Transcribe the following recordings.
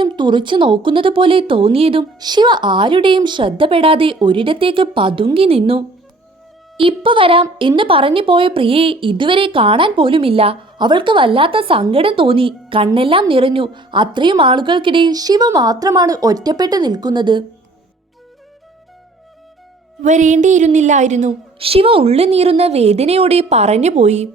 നേരം തുറച്ചു നോക്കുന്നത് പോലെ തോന്നിയതും ശിവ ആരുടെയും ശ്രദ്ധപ്പെടാതെ ഒരിടത്തേക്ക് പതുങ്ങി നിന്നു. ഇപ്പൊ വരാം എന്ന് പറഞ്ഞു പോയ പ്രിയയെ ഇതുവരെ കാണാൻ പോലുമില്ല. അവൾക്ക് വല്ലാത്ത സങ്കടം തോന്നി. കണ്ണെല്ലാം നിറഞ്ഞു. അത്രയും ആളുകൾക്കിടയിൽ ശിവ മാത്രമാണ് ഒറ്റപ്പെട്ടു നിൽക്കുന്നത്. വരേണ്ടിയിരുന്നില്ലായിരുന്നു. ശിവ ഉള്ളു നീറുന്ന വേദനയോടെ പറഞ്ഞുപോയി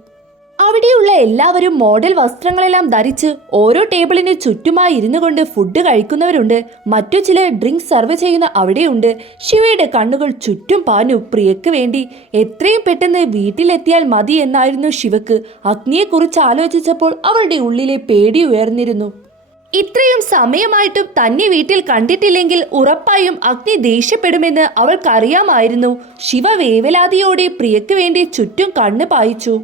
അവിടെയുള്ള എല്ലാവരും മോഡൽ വസ്ത്രങ്ങളെല്ലാം ധരിച്ച് ഓരോ ടേബിളിന് ചുറ്റുമായി ഇരുന്നു കൊണ്ട് ഫുഡ് കഴിക്കുന്നവരുണ്ട്. മറ്റു ചിലർ ഡ്രിങ്ക് സെർവ് ചെയ്യുന്ന അവിടെയുണ്ട്. ശിവയുടെ കണ്ണുകൾ ചുറ്റും പാഞ്ഞു. പ്രിയക്ക് വേണ്ടി എത്രയും പെട്ടെന്ന് വീട്ടിലെത്തിയാൽ മതി എന്നായിരുന്നു ശിവക്ക്. അഗ്നിയെക്കുറിച്ച് ആലോചിച്ചപ്പോൾ അവളുടെ ഉള്ളിലെ പേടി ഉയർന്നിരുന്നു. ഇത്രയും സമയമായിട്ടും തന്നെ വീട്ടിൽ കണ്ടിട്ടില്ലെങ്കിൽ ഉറപ്പായും അഗ്നി ദേഷ്യപ്പെടുമെന്ന് അവൾക്കറിയാമായിരുന്നു. ശിവ വേവലാതിയോടെ പ്രിയക്ക് വേണ്ടി ചുറ്റും കണ്ണ് പായിച്ചു.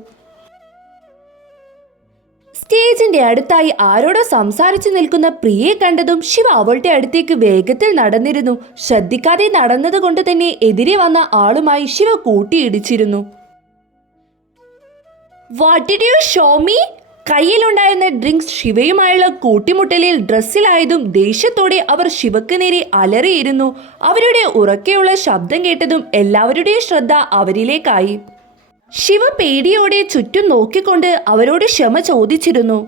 സ്റ്റേജിന്റെ അടുത്തായി ആരോടോ സംസാരിച്ചു നിൽക്കുന്ന പ്രിയെ കണ്ടതും ശിവ അവളുടെ അടുത്തേക്ക് വേഗത്തിൽ നടന്നിരുന്നു. ശ്രദ്ധിക്കാതെ നടന്നതുകൊണ്ട് തന്നെ എതിരെ വന്ന ആളുമായി Shiva കൂട്ടിയിടിച്ചിരുന്നു. What did you show me കയ്യിലുണ്ടായിരുന്ന ഡ്രിങ്ക്സ് ശിവയുമായുള്ള കൂട്ടിമുട്ടലിൽ ഡ്രസ്സിലായതും ദേഷ്യത്തോടെ അവർ ശിവക്ക് നേരെ അലറിയിരുന്നു. അവരുടെ ഉറക്കെയുള്ള ശബ്ദം കേട്ടതും എല്ലാവരുടെയും ശ്രദ്ധ അവരിലേക്കായി. ശിവ പേടിയോടെ ചുറ്റും നോക്കിക്കൊണ്ട് അവരോട് ക്ഷമ ചോദിച്ചിരുന്നു.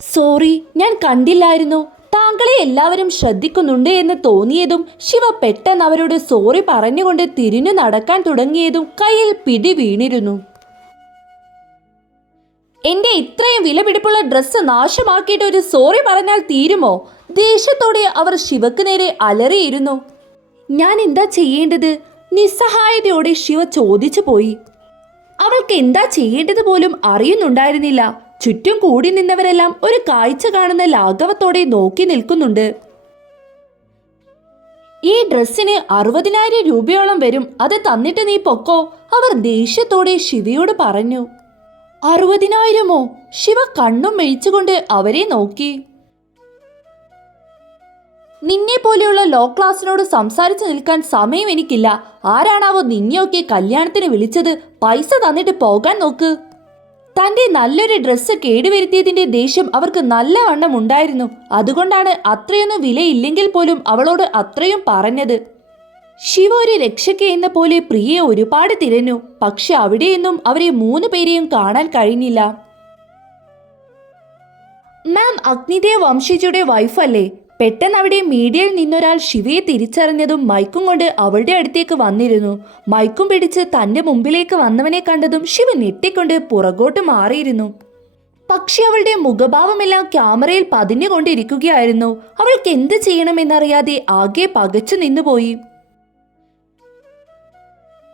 സോറി ഞാൻ കണ്ടില്ലായിരുന്നു. താങ്കളെ എല്ലാവരും ശ്രദ്ധിക്കുന്നുണ്ട് എന്ന് തോന്നിയതും ശിവ പെട്ടെന്ന് അവരോട് സോറി പറഞ്ഞുകൊണ്ട് തിരിഞ്ഞു നടക്കാൻ തുടങ്ങിയതും കയ്യിൽ പിടി വീണിരുന്നു. എന്റെ ഇത്രയും വിലപിടിപ്പുള്ള ഡ്രസ്സ് നാശമാക്കിയിട്ട് ഒരു സോറി പറഞ്ഞാൽ തീരുമോ? ദേഷ്യത്തോടെ അവർ ശിവക്ക് നേരെ അലറിയിരുന്നു. ഞാൻ എന്താ ചെയ്യേണ്ടത്? നിസ്സഹായതയോടെ ശിവ ചോദിച്ചു പോയി. അവൾക്ക് എന്താ ചെയ്യേണ്ടത് പോലും അറിയുന്നുണ്ടായിരുന്നില്ല. ചുറ്റും കൂടി നിന്നവരെല്ലാം ഒരു കാഴ്ച കാണുന്ന ലാഘവത്തോടെ നോക്കി നിൽക്കുന്നുണ്ട്. ഈ ഡ്രസ്സിന് അറുപതിനായിരം രൂപയോളം വരും. അത് തന്നിട്ട് നീ പൊക്കോ. അവർ ദേഷ്യത്തോടെ ശിവയോട് പറഞ്ഞു. അറുപതിനായിരമോ? ശിവ കണ്ണും മെഴിച്ചുകൊണ്ട് അവരെ നോക്കി. നിന്നെ പോലെയുള്ള ലോ ക്ലാസ്സിനോട് സംസാരിച്ചു നിൽക്കാൻ സമയം എനിക്കില്ല. ആരാണാവോ നിന്നെയൊക്കെ കല്യാണത്തിന് വിളിച്ചത്. പൈസ തന്നിട്ട് പോകാൻ നോക്ക്. തന്റെ നല്ലൊരു ഡ്രസ്സ് കേടുവരുത്തിയതിന്റെ ദേഷ്യം അവർക്ക് നല്ലവണ്ണം ഉണ്ടായിരുന്നു. അതുകൊണ്ടാണ് അത്രയൊന്നും വിലയില്ലെങ്കിൽ പോലും അവളോട് അത്രയും പറഞ്ഞത്. ശിവ ഒരു രക്ഷയ്ക്ക് എന്ന പോലെ പ്രിയയെ ഒരുപാട് തിരഞ്ഞു. പക്ഷെ അവിടെയൊന്നും അവരെ മൂന്ന് പേരെയും കാണാൻ കഴിഞ്ഞില്ല. മാം അഗ്നിദേവ് വംശജിയുടെ വൈഫല്ലേ പെട്ടെന്ന് അവിടെ മീഡിയയിൽ നിന്നൊരാൾ ശിവയെ തിരിച്ചറിഞ്ഞതും മൈക്കും കൊണ്ട് അവളുടെ അടുത്തേക്ക് വന്നിരുന്നു. മൈക്കും പിടിച്ച് തന്റെ മുമ്പിലേക്ക് വന്നവനെ കണ്ടതും ശിവ ഞെട്ടിക്കൊണ്ട് പുറകോട്ട് മാറിയിരുന്നു. പക്ഷെ അവളുടെ മുഖഭാവമെല്ലാം ക്യാമറയിൽ പതിഞ്ഞുകൊണ്ടിരിക്കുകയായിരുന്നു. അവൾക്ക് എന്ത് ചെയ്യണമെന്നറിയാതെ ആകെ പകച്ചു നിന്നുപോയി.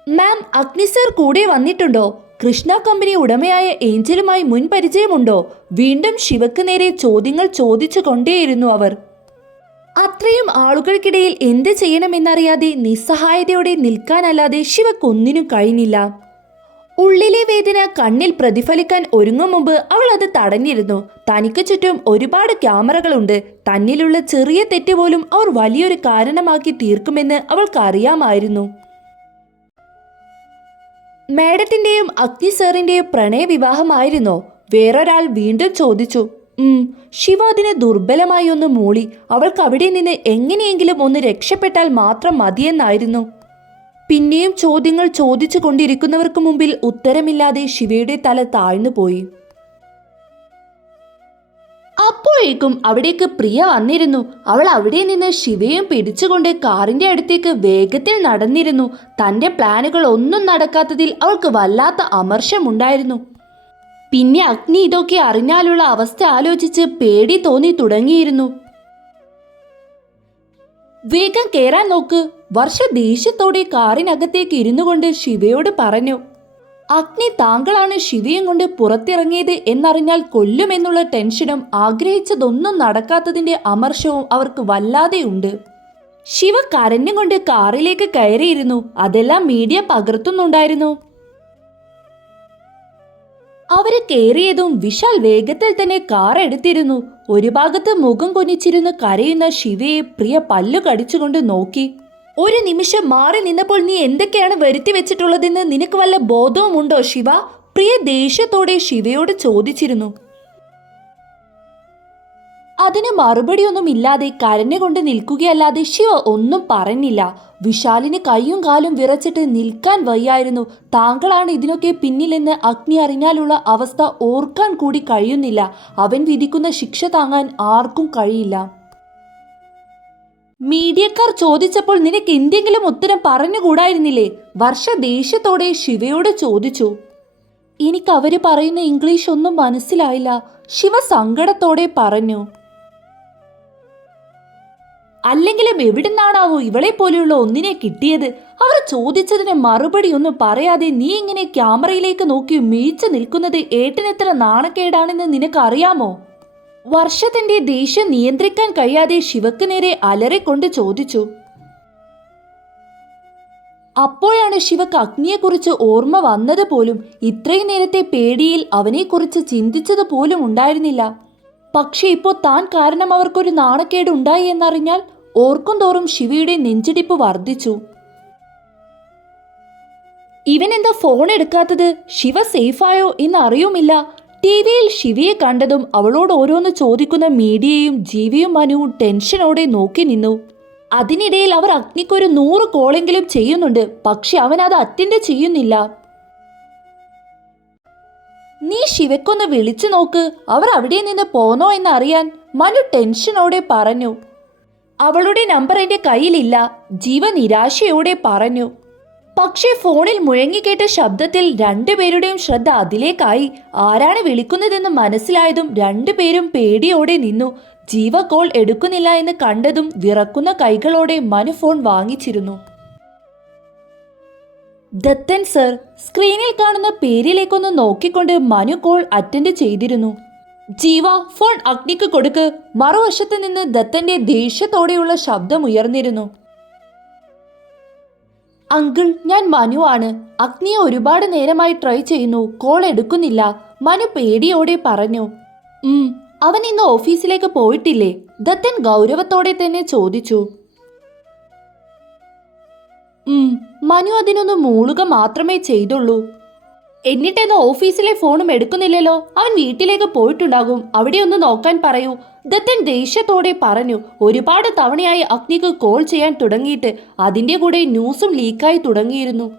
മാം അഗ്നി സർ കൂടെ വന്നിട്ടുണ്ടോ? കൃഷ്ണ കമ്പനി ഉടമയായ ഏഞ്ചലുമായി മുൻ പരിചയമുണ്ടോ വീണ്ടും ശിവക്ക് നേരെ ചോദ്യങ്ങൾ ചോദിച്ചു കൊണ്ടേയിരുന്നു അവർ. അത്രയും ആളുകൾക്കിടയിൽ എന്ത് ചെയ്യണമെന്നറിയാതെ നിസ്സഹായതയോടെ നിൽക്കാനല്ലാതെ ശിവക്കൊന്നിനും കഴിഞ്ഞില്ല. ഉള്ളിലെ വേദന കണ്ണിൽ പ്രതിഫലിക്കാൻ ഒരുങ്ങും മുമ്പ് അവൾ അത് തടഞ്ഞിരുന്നു. തനിക്ക് ചുറ്റും ഒരുപാട് ക്യാമറകളുണ്ട്. തന്നിലുള്ള ചെറിയ തെറ്റ് പോലും അവർ വലിയൊരു കാരണമാക്കി തീർക്കുമെന്ന് അവൾക്ക് അറിയാമായിരുന്നു. മാഡത്തിന്റെയും അഗ്നി സാറിന്റെയും പ്രണയവിവാഹമായിരുന്നോ. വേറൊരാൾ വീണ്ടും ചോദിച്ചു ശിവ അതിനെ ദുർബലമായി ഒന്ന് മൂളി അവൾക്ക് അവിടെ നിന്ന് എങ്ങനെയെങ്കിലും ഒന്ന് രക്ഷപ്പെട്ടാൽ മാത്രം മതിയെന്നായിരുന്നു. പിന്നെയും ചോദ്യങ്ങൾ ചോദിച്ചു കൊണ്ടിരിക്കുന്നവർക്ക് മുമ്പിൽ ഉത്തരമില്ലാതെ ശിവയുടെ തല താഴ്ന്നു പോയി. അപ്പോഴേക്കും അവിടേക്ക് പ്രിയ വന്നിരുന്നു. അവൾ അവിടെ നിന്ന് ശിവയും പിടിച്ചുകൊണ്ട് കാറിന്റെ അടുത്തേക്ക് വേഗത്തിൽ നടന്നിരുന്നു. തന്റെ പ്ലാനുകൾ ഒന്നും നടക്കാത്തതിൽ അവൾക്ക് വല്ലാത്ത അമർഷമുണ്ടായിരുന്നു പിന്നെ അഗ്നി ഇതൊക്കെ അറിഞ്ഞാലുള്ള അവസ്ഥ ആലോചിച്ച് പേടി തോന്നി തുടങ്ങിയിരുന്നു. വേഗം കേറാൻ നോക്ക്. വർഷ ദേഷ്യത്തോടെ കാറിനകത്തേക്ക് ഇരുന്നു കൊണ്ട് ശിവയോട് പറഞ്ഞു അഗ്നി താങ്കളാണ് ശിവയും കൊണ്ട് പുറത്തിറങ്ങിയത് എന്നറിഞ്ഞാൽ കൊല്ലുമെന്നുള്ള ടെൻഷനും ആഗ്രഹിച്ചതൊന്നും നടക്കാത്തതിന്റെ അമർഷവും അവർക്ക് വല്ലാതെയുണ്ട് ശിവ കരഞ്ഞുകൊണ്ട് കാറിലേക്ക് കയറിയിരുന്നു. അതെല്ലാം മീഡിയ പകർത്തുന്നുണ്ടായിരുന്നു. അവർ കയറിയതും വിശാൽ വേഗത്തിൽ തന്നെ കാർ എടുത്തിരുന്നു. ഒരു ഭാഗത്ത് മുഖം കൊനിച്ചിരുന്ന് കരയുന്ന ശിവയെ പ്രിയ പല്ലു കടിച്ചുകൊണ്ട് നോക്കി. ഒരു നിമിഷം മാറി നിന്നപ്പോൾ നീ എന്തൊക്കെയാണ് വരുത്തി വെച്ചിട്ടുള്ളതെന്ന് നിനക്ക് വല്ല ബോധവുമുണ്ടോ ശിവ? പ്രിയ ദേഷ്യത്തോടെ ശിവയോട് ചോദിച്ചിരുന്നു. അതിന് മറുപടിയൊന്നും ഇല്ലാതെ കരഞ്ഞുകൊണ്ട് നിൽക്കുകയല്ലാതെ ശിവ ഒന്നും പറഞ്ഞില്ല വിശാലിന് കൈയും കാലും വിറച്ചിട്ട് നിൽക്കാൻ വയ്യായിരുന്നു. താങ്കളാണ് ഇതിനൊക്കെ പിന്നിലെന്ന് അഗ്നി അറിഞ്ഞാലുള്ള അവസ്ഥ ഓർക്കാൻ കൂടി കഴിയുന്നില്ല. അവൻ വിധിക്കുന്ന ശിക്ഷ താങ്ങാൻ ആർക്കും കഴിയില്ല. മീഡിയക്കാർ ചോദിച്ചപ്പോൾ നിനക്ക് എന്തെങ്കിലും ഉത്തരം പറഞ്ഞുകൂടായിരുന്നില്ലേ? വർഷ ദേഷ്യത്തോടെ ശിവയോട് ചോദിച്ചു. എനിക്ക് അവർ പറയുന്ന ഇംഗ്ലീഷ് ഒന്നും മനസ്സിലായില്ല. ശിവ സങ്കടത്തോടെ പറഞ്ഞു. അല്ലെങ്കിലും എവിടുന്നാണാവോ ഇവളെ പോലെയുള്ള ഒന്നിനെ കിട്ടിയത്? അവർ ചോദിച്ചതിന് മറുപടി ഒന്നും പറയാതെ നീ ഇങ്ങനെ ക്യാമറയിലേക്ക് നോക്കി മീച്ചു നിൽക്കുന്നത് ഏട്ടനെത്ര നാണക്കേടാണെന്ന് നിനക്കറിയാമോ? വർഷത്തിന്റെ ദേഷ്യം നിയന്ത്രിക്കാൻ കഴിയാതെ ശിവക്ക് നേരെ അലറിക്കൊണ്ട് ചോദിച്ചു. അപ്പോഴാണ് ശിവക്ക് അഗ്നിയെക്കുറിച്ച് ഓർമ്മ വന്നത് പോലും ഇത്രയും നേരത്തെ പേടിയിൽ അവനെക്കുറിച്ച് ചിന്തിച്ചത് പോലും ഉണ്ടായിരുന്നില്ല. പക്ഷേ ഇപ്പോൾ താൻ കാരണം അവർക്കൊരു നാണക്കേട് ഉണ്ടായി എന്നറിഞ്ഞാൽ ഓർക്കും തോറും ശിവയുടെ നെഞ്ചിടിപ്പ് വർദ്ധിച്ചു. ഇവൻ എന്താ ഫോൺ എടുക്കാത്തത്? ശിവ സേഫായോ എന്ന് അറിയുമില്ല. ടി വിയിൽ ശിവയെ കണ്ടതും അവളോട് ഓരോന്ന് ചോദിക്കുന്ന മീഡിയയും ജീവിയും മനുവും ടെൻഷനോടെ നോക്കി നിന്നു. അതിനിടയിൽ അവർ അഗ്നിക്കൊരു നൂറ് കോളെങ്കിലും ചെയ്യുന്നുണ്ട്. പക്ഷെ അവൻ അത് അറ്റൻഡ് ചെയ്യുന്നില്ല. നീ ശിവക്കൊന്ന് വിളിച്ചു നോക്ക്. അവർ അവിടെ നിന്ന് പോന്നോ എന്നറിയാൻ മനു ടെൻഷനോടെ പറഞ്ഞു. അവളുടെ നമ്പർ എന്റെ കയ്യിലില്ല. ജീവ നിരാശയോടെ പറഞ്ഞു. പക്ഷേ ഫോണിൽ മുഴങ്ങിക്കേട്ട ശബ്ദത്തിൽ രണ്ടുപേരുടെയും ശ്രദ്ധ അതിലേക്കായി. ആരാണ് വിളിക്കുന്നതെന്ന് മനസ്സിലായതും രണ്ടുപേരും പേടിയോടെ നിന്നു. ജീവ കോൾ എടുക്കുന്നില്ല എന്ന് കണ്ടതും വിറക്കുന്ന കൈകളോടെ മനു ഫോൺ വാങ്ങിച്ചിരുന്നു. ദത്തൻ സർ സ്ക്രീനിൽ കാണുന്ന പേരിലേക്കൊന്ന് നോക്കിക്കൊണ്ട് മനു കോൾ അറ്റൻഡ് ചെയ്തിരുന്നു. ജീവ ഫോൺ അഗ്നിക്ക് കൊടുക്ക്. മറുവശത്ത് നിന്ന് ദത്തന്റെ ദേഷ്യത്തോടെയുള്ള ശബ്ദം ഉയർന്നിരുന്നു. അങ്കിൾ ഞാൻ മനു ആണ്. അഗ്നിയെ ഒരുപാട് നേരമായി ട്രൈ ചെയ്യുന്നു. കോൾ എടുക്കുന്നില്ല. മനു പേടിയോടെ പറഞ്ഞു. ഉം അവൻ ഇന്ന് ഓഫീസിലേക്ക് പോയിട്ടില്ലേ? ദത്തൻ ഗൗരവത്തോടെ തന്നെ ചോദിച്ചു. ഉം മനു അതിനൊന്ന് മൂളുക മാത്രമേ ചെയ്തുള്ളൂ. എന്നിട്ടെന്ന് ഓഫീസിലെ ഫോണും എടുക്കുന്നില്ലല്ലോ? അവൻ വീട്ടിലേക്ക് പോയിട്ടുണ്ടാകും. അവിടെ ഒന്ന് നോക്കാൻ പറയൂ. ദത്തൻ ദേഷ്യത്തോടെ പറഞ്ഞു ഒരുപാട് തവണയായി അഗ്നിക്ക് കോൾ ചെയ്യാൻ തുടങ്ങിയിട്ട് അതിന്റെ കൂടെ ന്യൂസും ലീക്കായി തുടങ്ങിയിരുന്നു.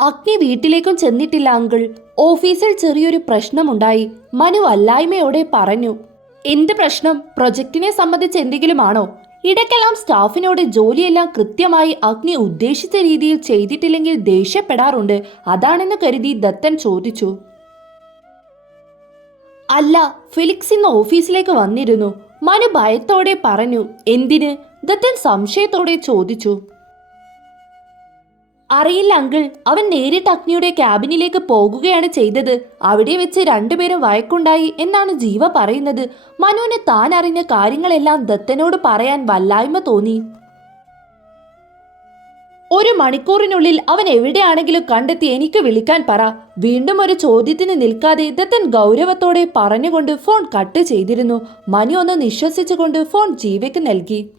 അഗ്നി വീട്ടിലേക്കും ചെന്നിട്ടില്ല അങ്കിൾ. ഓഫീസിൽ ചെറിയൊരു പ്രശ്നമുണ്ടായി. മനു അല്ലായ്മയോടെ പറഞ്ഞു എന്ത് പ്രശ്നം? പ്രൊജക്ടിനെ സംബന്ധിച്ച് എന്തെങ്കിലും ആണോ ഇടയ്ക്കെല്ലാം സ്റ്റാഫിനോട് ജോലിയെല്ലാം കൃത്യമായി അഗ്നി ഉദ്ദേശിച്ച രീതിയിൽ ചെയ്തിട്ടില്ലെങ്കിൽ ദേഷ്യപ്പെടാറുണ്ട്. അതാണെന്ന് കരുതി ദത്തൻ ചോദിച്ചു. അല്ല ഫിലിക്സ് ഇന്ന് ഓഫീസിലേക്ക് വന്നിരുന്നു. മനു ഭയത്തോടെ പറഞ്ഞു എന്തിന്? ദത്തൻ സംശയത്തോടെ ചോദിച്ചു. അറിയില്ല അങ്കിൾ. അവൻ നേരിട്ട് അഗ്നിയുടെ ക്യാബിനിലേക്ക് പോകുകയാണ് ചെയ്തത്. അവിടെ വെച്ച് രണ്ടുപേരും വയക്കുണ്ടായി എന്നാണ് ജീവ പറയുന്നത്. മനുവിന് താൻ അറിഞ്ഞ കാര്യങ്ങളെല്ലാം ദത്തനോട് പറയാൻ വല്ലായ്മ തോന്നി. ഒരു മണിക്കൂറിനുള്ളിൽ അവൻ എവിടെയാണെങ്കിലും കണ്ടെത്തി എനിക്ക് വിളിക്കാൻ പറ. വീണ്ടും ഒരു ചോദ്യത്തിന് നിൽക്കാതെ ദത്തൻ ഗൗരവത്തോടെ പറഞ്ഞുകൊണ്ട് ഫോൺ കട്ട് ചെയ്തിരുന്നു. മനു ഒന്ന് നിശ്വസിച്ചുകൊണ്ട് ഫോൺ ജീവയ്ക്ക് നൽകി.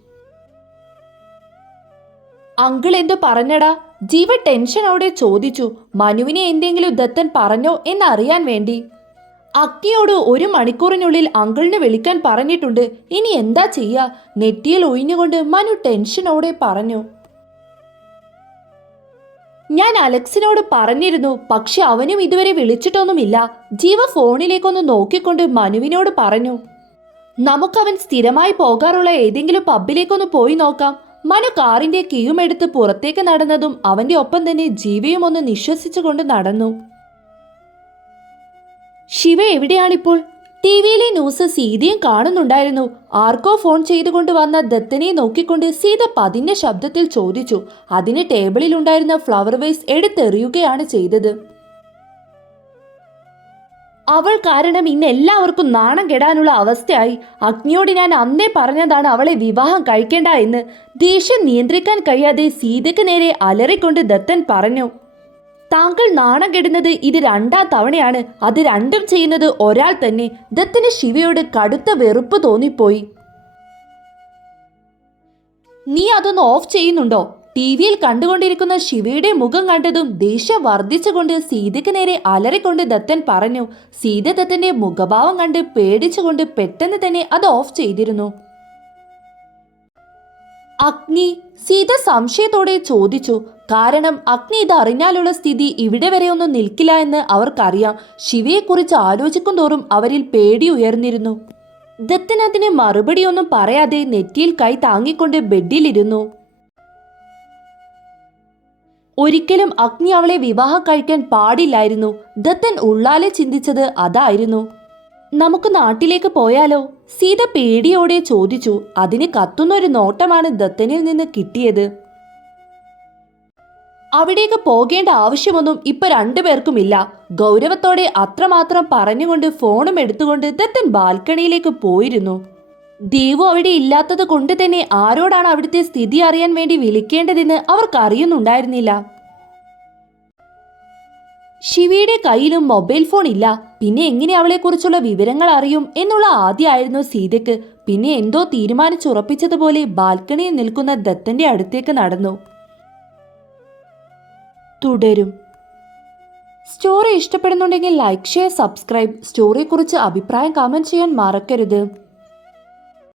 അങ്കിൾ എന്തു പറഞ്ഞടാ? ജീവ ടെൻഷനോടെ ചോദിച്ചു മനുവിനെ എന്തെങ്കിലും ദത്തൻ പറഞ്ഞോ എന്നറിയാൻ വേണ്ടി? അക്കിയോട് ഒരു മണിക്കൂറിനുള്ളിൽ അങ്കിളിനെ വിളിക്കാൻ പറഞ്ഞിട്ടുണ്ട്. ഇനി എന്താ ചെയ്യാ? നെറ്റിയിൽ ഒഴിഞ്ഞുകൊണ്ട് മനു ടെൻഷനോടെ പറഞ്ഞു. ഞാൻ അലക്സിനോട് പറഞ്ഞിരുന്നു. പക്ഷെ അവനും ഇതുവരെ വിളിച്ചിട്ടൊന്നുമില്ല. ജീവ ഫോണിലേക്കൊന്ന് നോക്കിക്കൊണ്ട് മനുവിനോട് പറഞ്ഞു. നമുക്കവൻ സ്ഥിരമായി പോകാറുള്ള ഏതെങ്കിലും പബ്ബിലേക്കൊന്ന് പോയി നോക്കാം. മനു കാറിന്റെ കീയും എടുത്ത് പുറത്തേക്ക് നടന്നതും അവന്റെ ഒപ്പം തന്നെ ജീവയും ഒന്ന് നിശ്വസിച്ചുകൊണ്ട് നടന്നു. ശിവ എവിടെയാണിപ്പോൾ? ടി വിയിലെ ന്യൂസ് സീതയും കാണുന്നുണ്ടായിരുന്നു. ആർക്കോ ഫോൺ ചെയ്തുകൊണ്ട് വന്ന ദത്തനെ നോക്കിക്കൊണ്ട് സീത പതിഞ്ഞ ശബ്ദത്തിൽ ചോദിച്ചു. അതിന് ടേബിളിൽ ഉണ്ടായിരുന്ന ഫ്ലവർ വേസ് എടുത്തെറിയുകയാണ് ചെയ്തത്. അവൾ കാരണം ഇന്ന് എല്ലാവർക്കും നാണം കെടാനുള്ള അവസ്ഥയായി. അഗ്നിയോട് ഞാൻ അന്നേ പറഞ്ഞതാണ് അവളെ വിവാഹം കഴിക്കേണ്ട എന്ന്. ദേഷ്യം നിയന്ത്രിക്കാൻ കഴിയാതെ സീതയ്ക്ക് നേരെ അലറിക്കൊണ്ട് ദത്തൻ പറഞ്ഞു താങ്കൾ നാണം കെടുന്നത് ഇത് രണ്ടാം തവണയാണ്. അത് രണ്ടും ചെയ്യുന്നത് ഒരാൾ തന്നെ. ദത്തിന് ശിവയോട് കടുത്ത വെറുപ്പ് തോന്നിപ്പോയി. നീ അതൊന്ന് ഓഫ് ചെയ്യുന്നുണ്ടോ? ടി വിയിൽ കണ്ടുകൊണ്ടിരിക്കുന്ന ശിവയുടെ മുഖം കണ്ടതും ദേഷ്യം വർദ്ധിച്ചുകൊണ്ട് സീതയ്ക്ക് നേരെ അലറിക്കൊണ്ട് ദത്തൻ പറഞ്ഞു സീത ദത്തന്റെ മുഖഭാവം കണ്ട് പേടിച്ചുകൊണ്ട് പെട്ടെന്ന് തന്നെ അത് ഓഫ് ചെയ്തിരുന്നു. അഗ്നി സീത സംശയത്തോടെ ചോദിച്ചു കാരണം അഗ്നി ഇത് അറിഞ്ഞാലുള്ള സ്ഥിതി ഇവിടെ വരെ ഒന്നും നിൽക്കില്ല എന്ന് അവർക്കറിയാം. ശിവയെക്കുറിച്ച് ആലോചിക്കും തോറും അവരിൽ പേടി ഉയർന്നിരുന്നു. ദത്തൻ അതിന് മറുപടിയൊന്നും പറയാതെ നെറ്റിയിൽ കൈ താങ്ങിക്കൊണ്ട് ബെഡിലിരുന്നു. ഒരിക്കലും അഗ്നി അവളെ വിവാഹം കഴിക്കാൻ പാടില്ലായിരുന്നു. ദത്തൻ ഉള്ളാലെ ചിന്തിച്ചത് അതായിരുന്നു. നമുക്ക് നാട്ടിലേക്ക് പോയാലോ? സീത പേടിയോടെ ചോദിച്ചു. അതിന് കത്തുന്ന ഒരു നോട്ടമാണ് ദത്തനിൽ നിന്ന് കിട്ടിയത്. അവിടേക്ക് പോകേണ്ട ആവശ്യമൊന്നും ഇപ്പൊ രണ്ടുപേർക്കുമില്ല ഗൗരവത്തോടെ അത്രമാത്രം പറഞ്ഞുകൊണ്ട് ഫോണും എടുത്തുകൊണ്ട് ദത്തൻ ബാൽക്കണിയിലേക്ക് പോയിരുന്നു. ദേവു അവിടെ ഇല്ലാത്തത് കൊണ്ട് തന്നെ ആരോടാണ് അവിടുത്തെ സ്ഥിതി അറിയാൻ വേണ്ടി വിളിക്കേണ്ടതെന്ന് അവർക്ക് അറിയുന്നുണ്ടായിരുന്നില്ല ശിവയുടെ കയ്യിലും മൊബൈൽ ഫോൺ ഇല്ല. പിന്നെ എങ്ങനെ അവളെക്കുറിച്ചുള്ള വിവരങ്ങൾ അറിയും എന്നുള്ള ആദ്യമായിരുന്നു സീതയ്ക്ക്. പിന്നെ എന്തോ തീരുമാനിച്ചുറപ്പിച്ചതുപോലെ ബാൽക്കണിയിൽ നിൽക്കുന്ന ദത്തന്റെ അടുത്തേക്ക് നടന്നു. തുടരും. സ്റ്റോറി ഇഷ്ടപ്പെടുന്നുണ്ടെങ്കിൽ ലൈക്ക് ഷെയർ സബ്സ്ക്രൈബ്. സ്റ്റോറിയെക്കുറിച്ച് അഭിപ്രായം കമന്റ് ചെയ്യാൻ മറക്കരുത്.